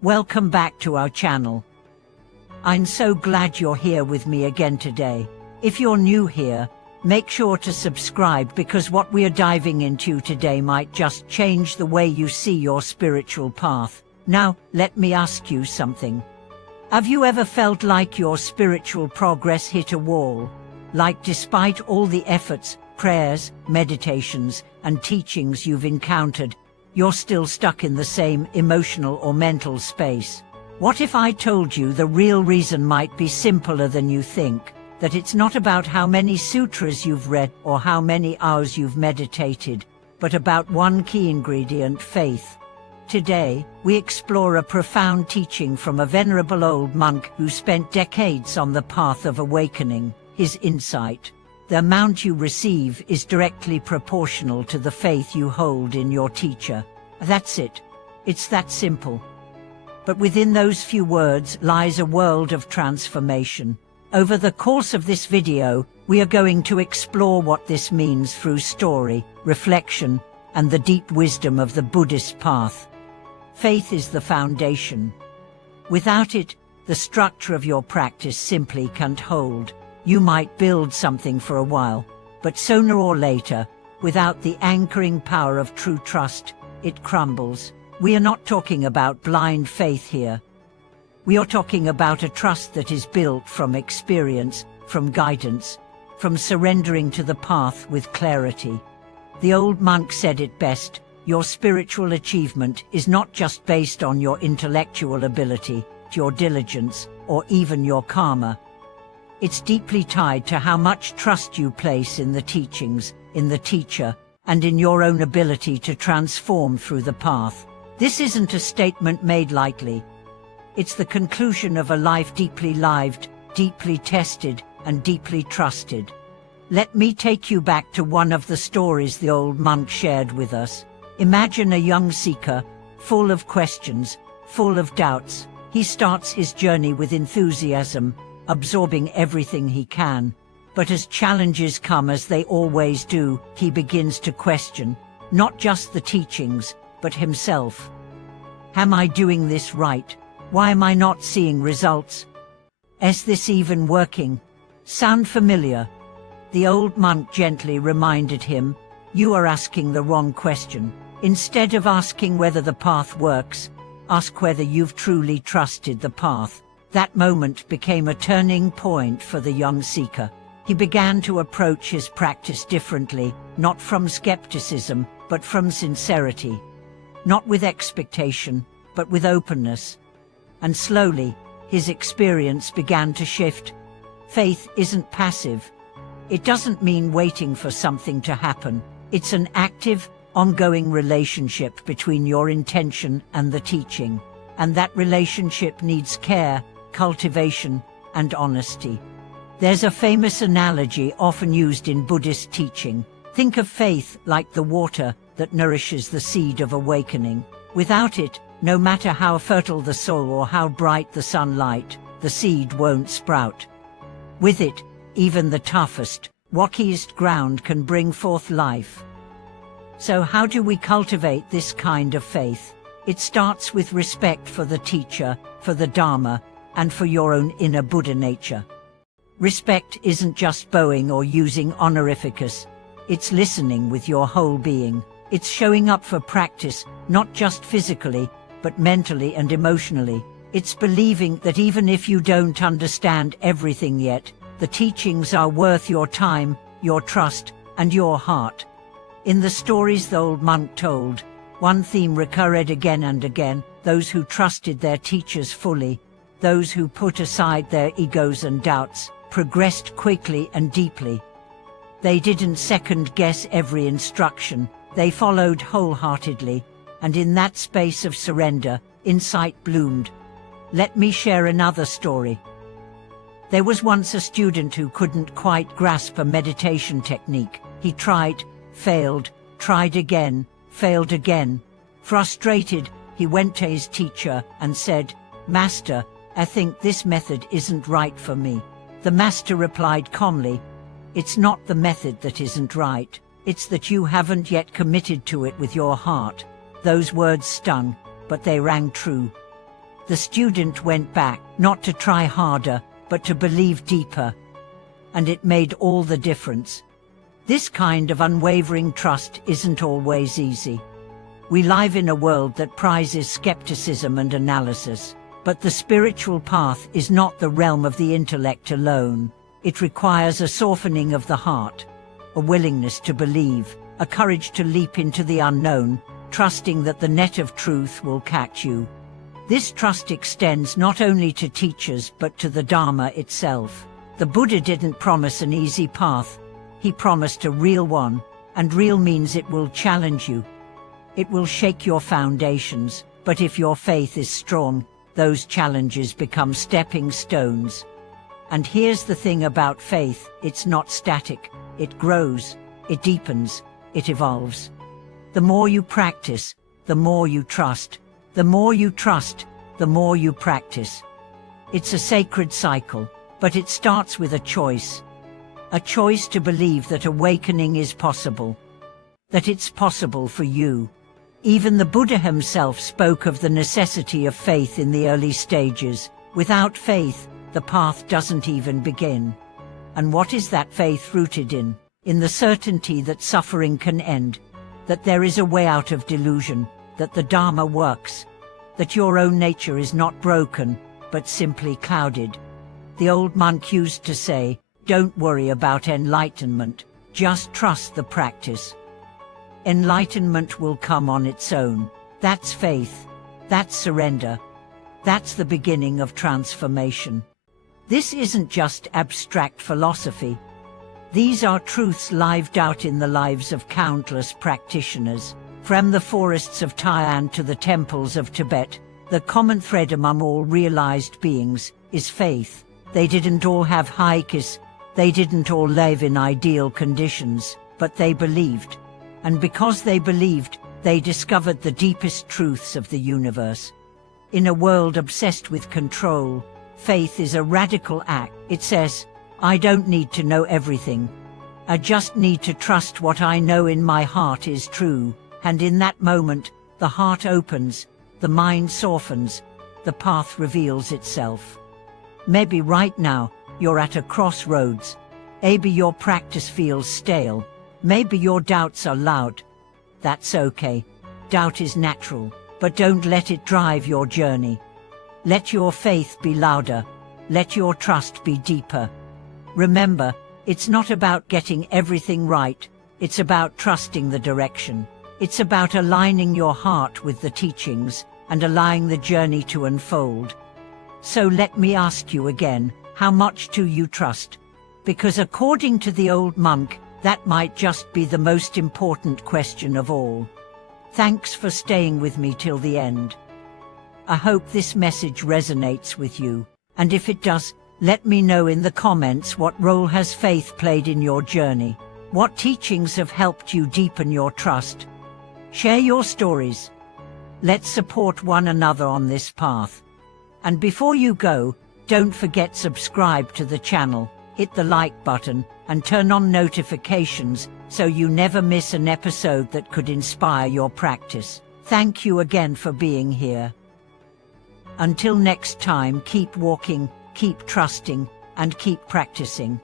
Welcome back to our channel. I'm so glad you're here with me again today. If you're new here, make sure to subscribe because what we are diving into today might just change the way you see your spiritual path. Now, let me ask you something. Have you ever felt like your spiritual progress hit a wall? Like despite all the efforts, prayers, meditations, and teachings you've encountered, you're still stuck in the same emotional or mental space? What if I told you the real reason might be simpler than you think? That it's not about how many sutras you've read or how many hours you've meditated, but about one key ingredient: faith. Today, we explore a profound teaching from a venerable old monk who spent decades on the path of awakening. His insight: the amount you receive is directly proportional to the faith you hold in your teacher. That's it. It's that simple. But within those few words lies a world of transformation. Over the course of this video, we are going to explore what this means through story, reflection, and the deep wisdom of the Buddhist path. Faith is the foundation. Without it, the structure of your practice simply can't hold. You might build something for a while, but sooner or later, without the anchoring power of true trust, it crumbles. We are not talking about blind faith here. We are talking about a trust that is built from experience, from guidance, from surrendering to the path with clarity. The old monk said it best: your spiritual achievement is not just based on your intellectual ability, your diligence, or even your karma. It's deeply tied to how much trust you place in the teachings, in the teacher, and in your own ability to transform through the path. This isn't a statement made lightly. It's the conclusion of a life deeply lived, deeply tested, and deeply trusted. Let me take you back to one of the stories the old monk shared with us. Imagine a young seeker, full of questions, full of doubts. He starts his journey with enthusiasm, absorbing everything he can. But as challenges come, as they always do, he begins to question, not just the teachings, but himself. Am I doing this right? Why am I not seeing results? Is this even working? Sound familiar? The old monk gently reminded him, you are asking the wrong question. Instead of asking whether the path works, ask whether you've truly trusted the path. That moment became a turning point for the young seeker. He began to approach his practice differently, not from skepticism, but from sincerity. Not with expectation, but with openness. And slowly, his experience began to shift. Faith isn't passive. It doesn't mean waiting for something to happen. It's an active, ongoing relationship between your intention and the teaching. And that relationship needs care, cultivation, and honesty. There's a famous analogy often used in Buddhist teaching. Think of faith like the water that nourishes the seed of awakening. Without it, no matter how fertile the soil or how bright the sunlight, the seed won't sprout. With it, even the toughest, rockiest ground can bring forth life. So how do we cultivate this kind of faith? It starts with respect for the teacher, for the Dharma, and for your own inner Buddha nature. Respect isn't just bowing or using honorificus. It's listening with your whole being. It's showing up for practice, not just physically, but mentally and emotionally. It's believing that even if you don't understand everything yet, the teachings are worth your time, your trust, and your heart. In the stories the old monk told, one theme recurred again and again: those who trusted their teachers fully, those who put aside their egos and doubts, progressed quickly and deeply. They didn't second-guess every instruction, they followed wholeheartedly, and in that space of surrender, insight bloomed. Let me share another story. There was once a student who couldn't quite grasp a meditation technique. He tried, failed, tried again, failed again. Frustrated, he went to his teacher and said, "Master, I think this method isn't right for me." The master replied calmly, "It's not the method that isn't right. It's that you haven't yet committed to it with your heart." Those words stung, but they rang true. The student went back, not to try harder, but to believe deeper. And it made all the difference. This kind of unwavering trust isn't always easy. We live in a world that prizes skepticism and analysis. But the spiritual path is not the realm of the intellect alone. It requires a softening of the heart, a willingness to believe, a courage to leap into the unknown, trusting that the net of truth will catch you. This trust extends not only to teachers but to the Dharma itself. The Buddha didn't promise an easy path. He promised a real one, and real means it will challenge you. It will shake your foundations, but if your faith is strong, those challenges become stepping stones. And here's the thing about faith, it's not static. It grows, it deepens, it evolves. The more you practice, the more you trust. The more you trust, the more you practice. It's a sacred cycle, but it starts with a choice. A choice to believe that awakening is possible. That it's possible for you. Even the Buddha himself spoke of the necessity of faith in the early stages. Without faith, the path doesn't even begin. And what is that faith rooted in? In the certainty that suffering can end, that there is a way out of delusion, that the Dharma works, that your own nature is not broken, but simply clouded. The old monk used to say, "Don't worry about enlightenment, just trust the practice." Enlightenment will come on its own. That's faith. That's surrender. That's the beginning of transformation. This isn't just abstract philosophy. These are truths lived out in the lives of countless practitioners. From the forests of Thailand to the temples of Tibet, the common thread among all realized beings is faith. They didn't all have hikes, they didn't all live in ideal conditions, but they believed. And because they believed, they discovered the deepest truths of the universe. In a world obsessed with control, faith is a radical act. It says, "I don't need to know everything. I just need to trust what I know in my heart is true." And in that moment, the heart opens, the mind softens, the path reveals itself. Maybe right now, you're at a crossroads. Maybe your practice feels stale. Maybe your doubts are loud. That's okay. Doubt is natural, but don't let it drive your journey. Let your faith be louder. Let your trust be deeper. Remember, it's not about getting everything right. It's about trusting the direction. It's about aligning your heart with the teachings and allowing the journey to unfold. So let me ask you again, how much do you trust? Because according to the old monk, that might just be the most important question of all. Thanks for staying with me till the end. I hope this message resonates with you, and if it does, let me know in the comments what role has faith played in your journey. What teachings have helped you deepen your trust? Share your stories. Let's support one another on this path. And before you go, don't forget subscribe to the channel, hit the like button, and turn on notifications so you never miss an episode that could inspire your practice. Thank you again for being here. Until next time, keep walking, keep trusting, and keep practicing.